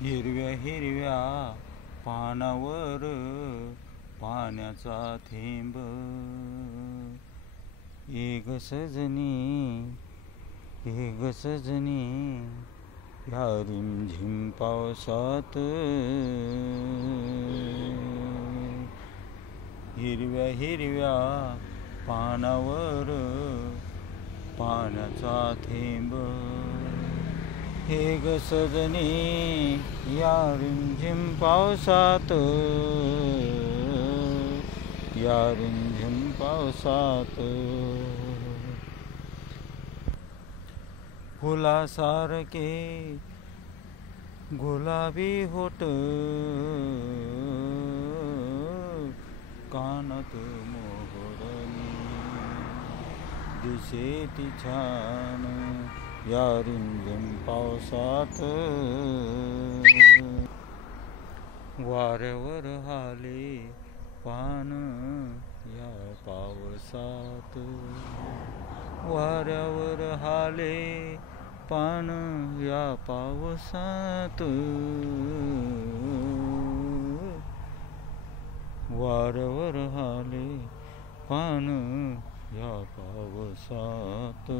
हिरव्या हिरव्या पानावर पाण्याचा थेंब, ये ग सजनी ह्या रिमझिम पावसात. हिरव्या हिरव्या पानावर पाण्याचा थेंब, हे ग सजनी या रिमझिम पावसात, या रिमझिम पावसात. फुलासारखे गुलाबी होठ, कानात मोहरणी दिसे ती छान, या रिमझिम पावसात. वाऱ्यावर हाले पान या पावसात, वाऱ्यावर हाले पान या पावसात, वाऱ्यावर हाले पान या पावसात.